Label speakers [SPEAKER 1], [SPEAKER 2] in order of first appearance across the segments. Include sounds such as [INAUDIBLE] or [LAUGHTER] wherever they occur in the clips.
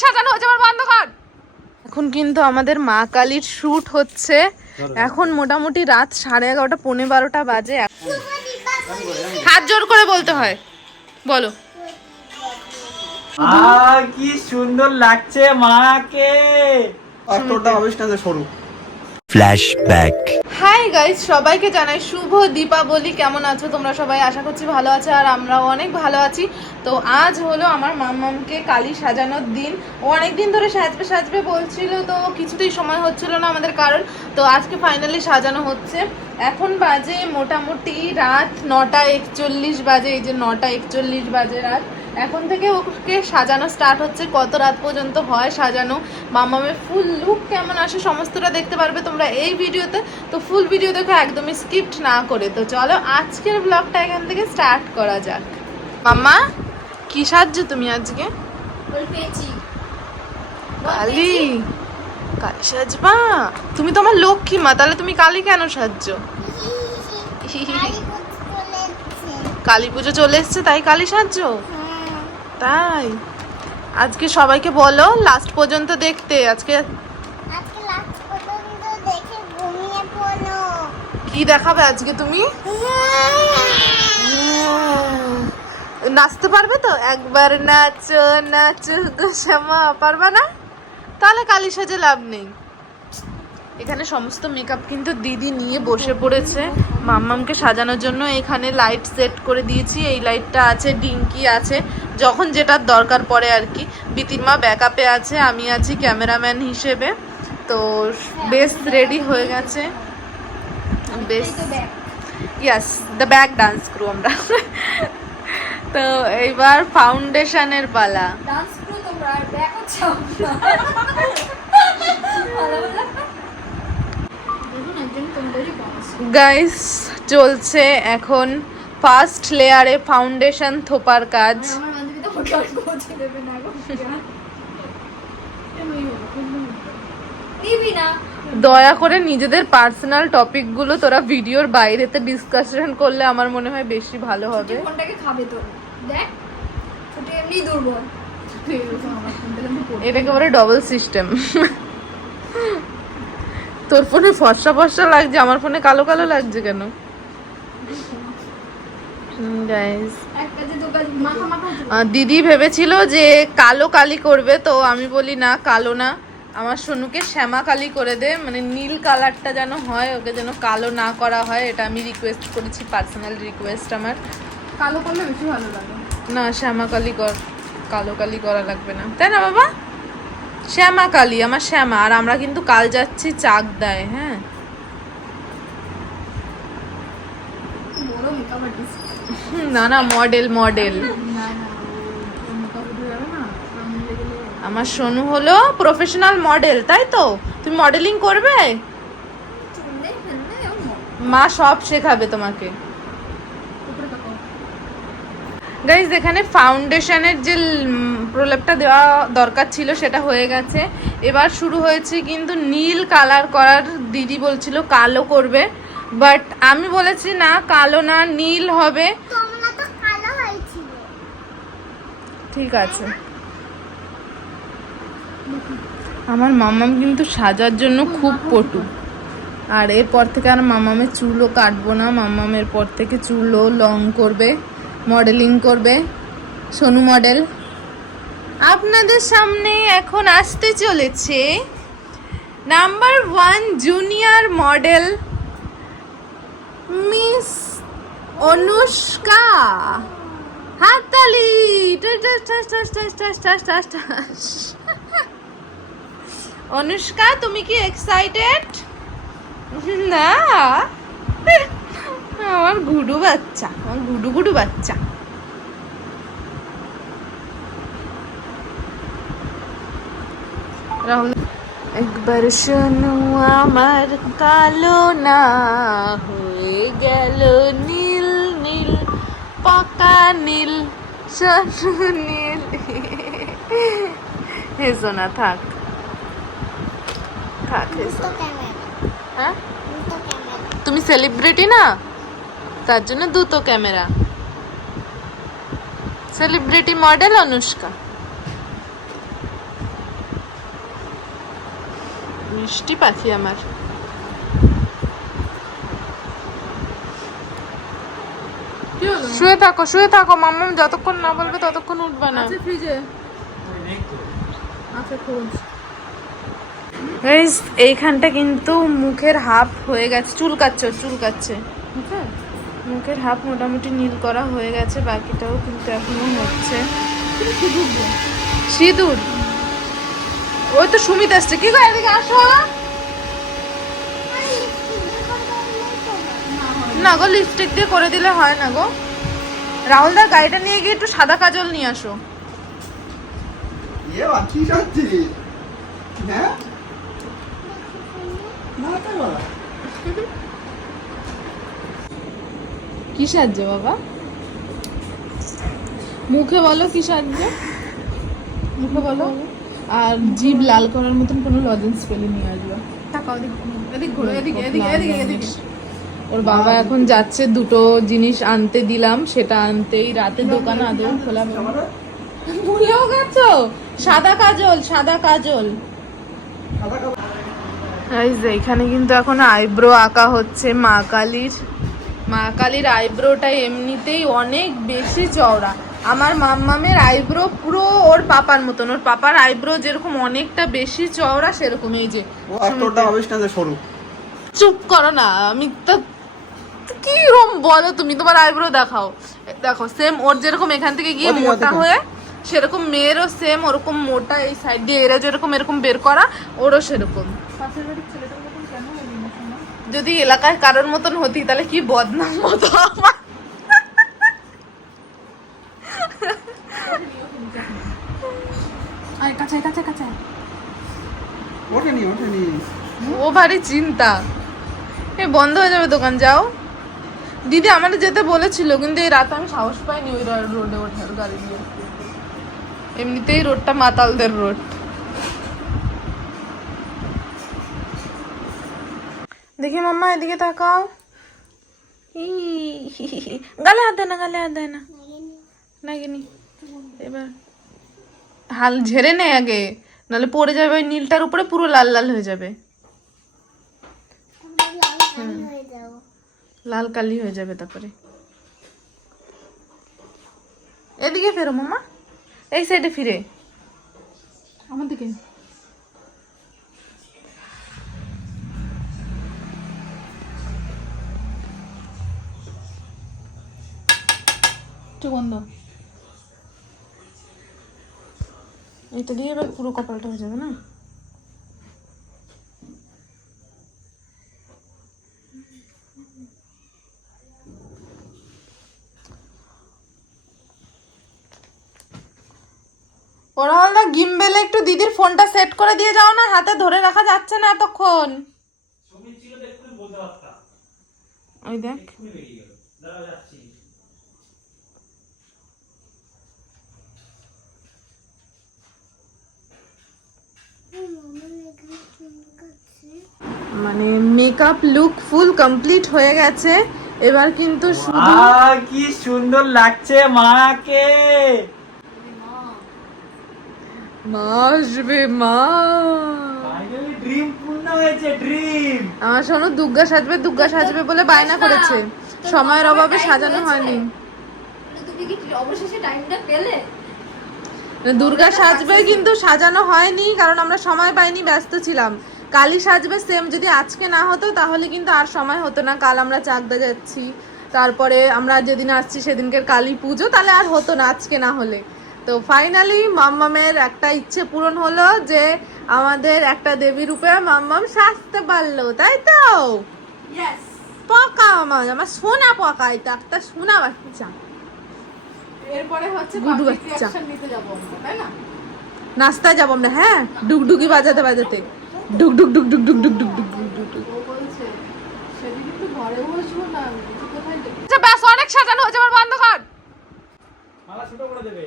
[SPEAKER 1] সাজানো হচ্ছে আমার বন্ধ কর এখন কিন্তু আমাদের মা কালীর শুট হচ্ছে। এখন মোটামুটি রাত সাড়ে এগারোটা পৌনে বারোটা বাজে। হাত জোর করে বলতে হয়। বলো।
[SPEAKER 2] আহ কি সুন্দর লাগছে মাকে।
[SPEAKER 3] আর তোরটা হবে না সরু।
[SPEAKER 4] Flashback.
[SPEAKER 1] হাই গাইস সবাইকে জানাই শুভ দীপাবলি। কেমন আছো তোমরা সবাই? আশা করছি ভালো আছো আর আমরাও অনেক ভালো আছি। তো আজ হলো আমার মাম্মামকে কালি সাজানোর দিন। অনেক দিন ধরে সাজবে সাজবে বলছিল, তো কিছুতেই সময় হচ্ছিল না আমাদের কারণ তো আজকে ফাইনালি সাজানো হচ্ছে। এখন বাজে মোটামুটি রাত নটা একচল্লিশ বাজে, এই যে নটা একচল্লিশ বাজে রাত। এখন থেকে ওকে সাজানো স্টার্ট হচ্ছে। কত রাত পর্যন্ত হয় সাজানো? মামামের ফুল লুক কেমন আসে সমস্তটা দেখতে পারবে তোমরা এই ভিডিওতে। তো ফুল ভিডিও দেখো একদমই স্কিপ্ট না করে। তো চলো আজকের ব্লগটা এখান থেকে স্টার্ট করা যাক। মাম্মা কি সাজছো তুমি আজকে? কালি। কালি সাজবা? তুমি তো আমার লক্ষ্মী মা তাহলে তুমি কালি কেন সাজছো? কালী পুজো চলে এসছে তাই কালী সাজছো? তাই? আজকে সবাইকে বলো লাস্ট পর্যন্ত দেখতে। আজকে কি দেখাবে আজকে তুমি? নাচতে পারবে তো? একবার নাচো নাচো শ্যামা পারবা না? তাহলে কালী সাজে লাভ নেই। এখানে সমস্ত মেকআপ কিন্তু দিদি নিয়ে বসে পড়েছে। মাম্মামকে সাজানোর জন্য এখানে লাইট সেট করে দিয়েছি। এই লাইটটা আছে ডিঙ্কি আছে। যখন যেটার দরকার পড়ে আর কি। বিতির মা ব্যাকআপে আছে আমি আছি ক্যামেরাম্যান হিসেবে। তো বেশ রেডি হয়ে গেছে। বেশ। Yes the back dance crew আমরা। তো এইবার ফাউন্ডেশনের পালা।
[SPEAKER 5] ডান্স করো তোমরা আর ব্যাক হচ্ছে দেখুন একজন তোমাদেরই বস
[SPEAKER 1] গাইস চলছে এখন ফার্স্ট লেয়ারে ফাউন্ডেশন থোপার কাজ। দয়া করে নিজেদের পার্সোনাল টপিকগুলো তোরা ভিডিওর বাইরেতে ডিসকাশন করলে আমার মনে হয় বেশি ভালো হবে।
[SPEAKER 5] ফোনটাকে খাবে তো দেখ এমনি দুর্বল।
[SPEAKER 1] এটাকে বলে ডবল সিস্টেম তোর ফোনে ফর্সা ফর্সা লাগছে আমার ফোনে কালো কালো লাগছে কেন গাইস
[SPEAKER 5] একটা যে দোকান মাখা মাখা হচ্ছে।
[SPEAKER 1] দিদি ভেবেছিল যে কালো কালি করবে তো আমি বলি না কালো না। আমার সোনুকে শ্যামা কালি করে দে মানে নীল কালারটা যেন হয় ওকে যেন কালো না করা হয় এটা আমি রিকোয়েস্ট করেছি পার্সোনাল রিকোয়েস্ট আমার।
[SPEAKER 5] কালো করলে বেশি ভালো লাগে।
[SPEAKER 1] না শ্যামা কালি কর কালো কালি করা লাগবে না। তাই না বাবা? শ্যামা কালি আমার শ্যামা। আর আমরা কিন্তু কাল যাচ্ছি চাক দেয় হ্যাঁ
[SPEAKER 5] বড় মেকআপ আর্টিস্ট
[SPEAKER 1] হুম, [LAUGHS] না না মডেল মডেল আমার সোনু হলো প্রফেশনাল মডেল তাই তো? তুমি মডেলিং করবে? মা সব শেখাবে তোমাকে। গাইজ এখানে ফাউন্ডেশনের যে প্রলেপটা দেওয়া দরকার ছিল সেটা হয়ে গেছে। এবার শুরু হয়েছে কিন্তু নীল কালার করার দিদি বলছিল কালো করবে। বাট আমি বলেছি না কালো না নীল হবে। ঠিক আছে। আমার মামাম কিন্তু সাজার জন্য খুব পটু। আর এরপর থেকে আর মামামের চুলও কাটবো না। মামামের পর থেকে চুলও লং করবে মডেলিং করবে। সোনু মডেল আপনাদের সামনে এখন আসতে চলেছে number one junior model miss Anushka. হাততালি। অনুষ্কা, তুমি কি এক্সাইটেড না। আমার গুডু বাচ্চা, আমার গুডু গুডু বাচ্চা। একবার শুনু আমার কালো না হো গেল নীল নীল পাকা নীল শোনো নীল। হেসো না থাক। থাক হেসো হ্যাঁ? তুমি সেলিব্রিটি না? তার জন্য দুটো ক্যামেরা। Celebrity model Anushka. মিষ্টি পাখি আমার। শুয়ে থাকো শুয়ে থাকো মাম্মাম যতক্ষণ না বলবে ততক্ষণ উঠবে না।
[SPEAKER 5] ফ্রিজে। আচ্ছা খোঁজ
[SPEAKER 1] এইখানটা কিন্তু মুখের হাফ হয়ে গেছে চুল কাচ্ছে ওর চুল কাচ্ছে মুখের হাফ মোটামুটি নীল করা হয়ে গেছে বাকিটাও কিন্তু এখনও হচ্ছে। সিঁদুর ওই তো সুমিত আসছে। কি করে এদিকে আসো। না গো লিপস্টিক দিয়ে করে দিলে হয় না গো। রাহুলদার গাড়িটা নিয়ে গিয়ে একটু সাদা কাজল নিয়ে আসো।
[SPEAKER 3] ইয়ে কি হ্যাঁ?
[SPEAKER 1] সাহায্য বাবা? মুখে বলো কি সাহায্য মুখে বলো। আর জিভ লাল করার মতন কোনো লজেন্স পেলে নিয়ে আসবে।
[SPEAKER 5] তাকাও এদিক এদিক ঘোরো এদিকে এদিকে এদিকে এদিকে।
[SPEAKER 1] ওর বাবা এখন যাচ্ছে দুটো জিনিস আনতে দিলাম সেটা আনতেই রাতে দোকান আদৌ খোলা ভুলেও গেছো? সাদা কাজল সাদা কাজল। এখানে কিন্তু এখন আইব্রো আঁকা হচ্ছে মা কালীর। মা কালীর আইব্রোটা এমনিতেই অনেক বেশি চওড়া। আমার মাম্মামের আইব্রো পুরো ওর পাপার মতন। ওর পাপার আইব্রো যেরকম অনেকটা বেশি চওড়া সেরকম এই যে
[SPEAKER 3] সরু।
[SPEAKER 1] চুপ করো না আমি তো কি রকম বলো তুমি? তোমার আইব্রো দেখাও। দেখো সেম ওর যেরকম এখান থেকে গিয়ে মোটা হয়ে সেরকম মেয়েরও সেম ওরকম মোটা এই সাইড দিয়ে এরা যেরকম এরকম বের করা ওরও সেরকম। যদি এলাকায় কারোর মতন হতি তাহলে কি বদনাম হতো আমার? ও ভারী চিন্তা। এ বন্ধ হয়ে যাবে দোকান যাও। দিদি আমাদের যেতে বলেছিল, কিন্তু এই রাতে আমি সাহস পাইনি ওই রোডে ওঠার গাড়ি দিয়ে এমনিতেই রোডটা মাতালদের রোড। দেখি মাম্মা, এদিকে তাকাও। গালে হাত দেয় না, গালে হাত দেয় না। লাগেনি এবার। হাল ঝেড়ে নে আগে, নাহলে পড়ে যাবে ওই নীলটার উপরে, পুরো লাল লাল হয়ে যাবে
[SPEAKER 6] হয়ে যাও
[SPEAKER 1] লাল কালি হয়ে যাবে তারপরে। এদিকে ফেরো মামা। এই সাইডে ফিরে।
[SPEAKER 5] আমার দিকে। বন্ধ।
[SPEAKER 1] এটা দিয়ে এবার পুরো কপালটা হয়ে যাবে না? ওরা হল গিমবেলে একটু দিদির ফোনটা সেট করে দিয়ে যাও না, হাতে ধরে রাখা যাচ্ছে না এতক্ষণ। ওই দেখ। মানে মেকআপ লুক ফুল কমপ্লিট হয়ে গেছে। এবার কিন্তু শুধু
[SPEAKER 2] কি সুন্দর লাগছে মাকে।
[SPEAKER 1] মা আসবে মা
[SPEAKER 2] ড্রিম পূর্ণ হয়েছে ড্রিম
[SPEAKER 1] আমার শোনো দুর্গা সাজবে দুর্গা সাজবে বলে বায়না করেছে। সময়ের অভাবে সাজানো হয়নি।
[SPEAKER 5] টাইমটা পেলে?
[SPEAKER 1] দুর্গা সাজবে কিন্তু সাজানো হয়নি কারণ আমরা সময় পাইনি ব্যস্ত ছিলাম। কালী সাজবে সেম যদি আজকে না হতো তাহলে কিন্তু আর সময় হতো না। কাল আমরা চাকদা যাচ্ছি। তারপরে আমরা যেদিন আসছি সেদিনকের কালী পুজো তাহলে আর হতো না আজকে না হলে। তো ফাইনালি মাম্মামের একটা ইচ্ছে পূরণ হলো যে আমাদের একটা দেবী রূপে মাম্মাম সাজতে পারল তাই তো? পকা আমার আমার সোনা পকা এটা একটা সোনা বাচ্চা।
[SPEAKER 5] এরপরে হচ্ছে
[SPEAKER 1] গুডু বাচ্চা।
[SPEAKER 5] রিঅ্যাকশন যাব আমরা
[SPEAKER 1] নাস্তায় যাব আমরা হ্যাঁ? ডুগডুগি বাজাতে বাজাতে।
[SPEAKER 5] সেদিন কিন্তু ঘরে বসবো না আমি বলছি, কোথায় যাব?
[SPEAKER 1] আচ্ছা ব্যাস অনেক সাজানো হয়েছে আমার বন্ধ কর।
[SPEAKER 2] মালা ছোট করে দেবে।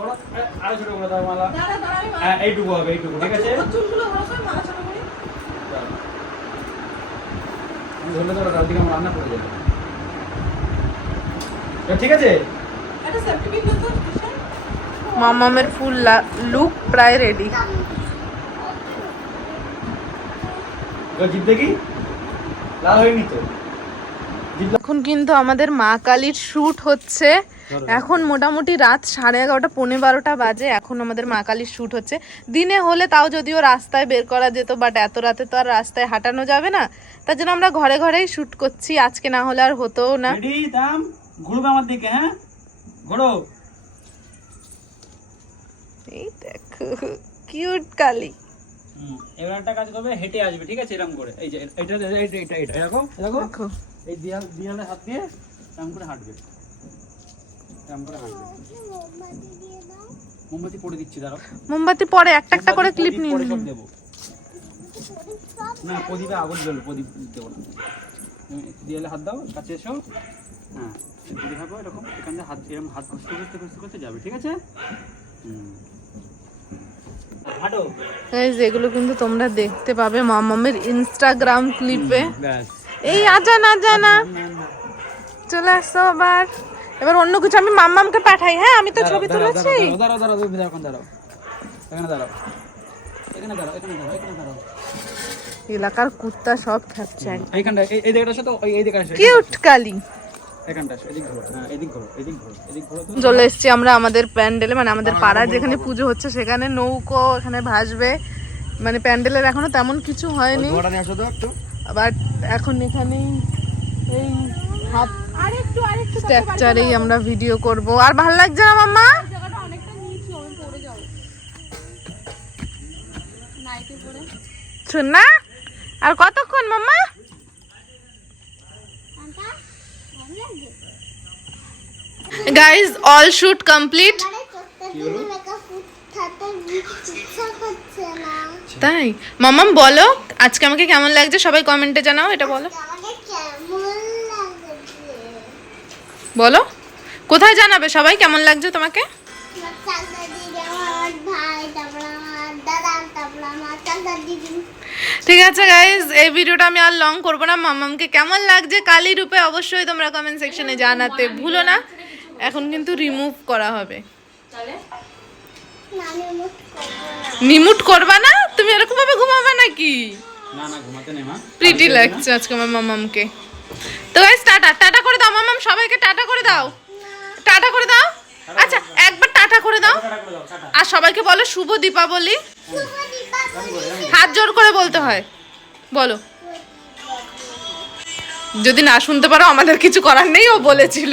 [SPEAKER 2] আরে- আরও ছোট করে দাও মালা।
[SPEAKER 5] দাঁড়া দাঁড়া আমি
[SPEAKER 2] হ্যাঁ এইটুকু হবে এইটুকু ঠিক আছে?
[SPEAKER 5] চুলগুলো বসাই মালা ছোট করি।
[SPEAKER 2] আমি ধরলে তো রাত দিকে আমার রান্না করে যাবে। ঠিক আছে?
[SPEAKER 5] একটা সেফটি পিন তো
[SPEAKER 1] মামামের ফুল লুক প্রায় রেডি
[SPEAKER 2] এবার দেখি লাল হয়নি তো।
[SPEAKER 1] এখন কিন্তু আমাদের মা কালীর শ্যুট হচ্ছে। এখন মোটামুটি রাত সাড়ে এগারোটা পৌনে বারোটা বাজে। এখন আমাদের মা কালীর শ্যুট হচ্ছে। দিনে হলে তাও যদিও রাস্তায় বের করা যেত বাট এত রাতে তো আর রাস্তায় হাঁটানো যাবে না। তার জন্য আমরা ঘরে ঘরেই শ্যুট করছি। আজকে না হলে আর হতোও না।
[SPEAKER 2] ঘুরবে আমার দিকে হ্যাঁ? ঘোরো।
[SPEAKER 1] এই দেখো কিউট কালী।
[SPEAKER 2] হুম, এবার একটা কাজ করবে হেঁটে আসবে ঠিক আছে? এরকম করে। এই যে এটা এটা এটা এটা এটা দেখো দেখো।
[SPEAKER 1] দেখো।
[SPEAKER 2] এই দেয়াল দেয়ালে হাত দিয়ে এরকম করে হাঁটবে।
[SPEAKER 6] মোমবাতি
[SPEAKER 2] দিচ্ছি দাঁড়াও
[SPEAKER 1] পরে একটা একটা করে ক্লিপ নিয়ে নিন।
[SPEAKER 2] দেবো। না প্রদীপে আগুন জ্বলবে প্রদীপ দেবো না। হাত দাও কাছে এসো। হ্যাঁ এদিকে থাকো এরকম। এখান থেকে হাত এরকম হাত ঘষতে ঘষতে ঘষতে ঘষতে যাবে ঠিক আছে? হুম।
[SPEAKER 1] এগুলো কিন্তু তোমরা দেখতে পাবে মামামের ইনস্টাগ্রাম ক্লিপে এই আজা না জানা চলে আসো আবার। এবার অন্য কিছু আমি মাম্মামকে পাঠাই হ্যাঁ? আমি তো ছবি তুলেছি।
[SPEAKER 2] দাঁড়াও দাঁড়াও দাঁড়াও এখানে দাঁড়াও। এখানে দাঁড়াও। এখানে দাঁড়াও এখানে দাঁড়াও
[SPEAKER 1] এলাকার কুত্তা সব খাচ্ছে।
[SPEAKER 2] এইখানটা এই দিকটা এই দিকে আসো
[SPEAKER 1] কিউট কালি।
[SPEAKER 2] হ্যাঁ।
[SPEAKER 1] চলে এসেছি আমরা আমাদের প্যান্ডেলে মানে আমাদের পাড়ার যেখানে পুজো হচ্ছে সেখানে নৌকো এখানে ভাসবে। মানে প্যান্ডেলের এখনও তেমন কিছু হয়নি। বাট এখন এখানেই এই হাফ স্ট্রাকচারেই আমরা ভিডিও করব। আর ভালো লাগছে না মাম্মা? শোন না আর কতক্ষণ মাম্মা? গাইজ অল শুট কমপ্লিট তাই? মামাম বলো আজকে আমাকে কেমন লাগছে? সবাই কমেন্টে জানাও এটা বলো
[SPEAKER 6] আমাকে কেমন লাগছে
[SPEAKER 1] বলো। কোথায় জানাবে সবাই? কেমন লাগছে তোমাকে? ঠিক আছে গাইজ এই ভিডিওটা আমি আর লং করব না। মামামকে কেমন লাগছে? কালী রূপে অবশ্যই তোমরা কমেন্ট সেকশনে জানাতে ভুলো না। এখন কিন্তু রিমুভ করা হবে। নিমুট করবা না? তুমি এরকম ভাবে ঘুমাবে নাকি?
[SPEAKER 2] না না ঘুমাতে নেই মা।
[SPEAKER 1] প্রিটি লাগছে আজকে আমার মামামকে। তো গাইজ টাটা। টাটা মাম মামাম সবাইকে টাটা করে দাও। টাটা করে দাও? আচ্ছা একবার টাটা করে দাও। আর সবাইকে বলো
[SPEAKER 6] শুভ দীপাবলি।
[SPEAKER 1] হাত জোর করে বলতে হয়। বলো। যদি না শুনতে পারো, আমাদের কিছু করার নেই, ও বলেছিল।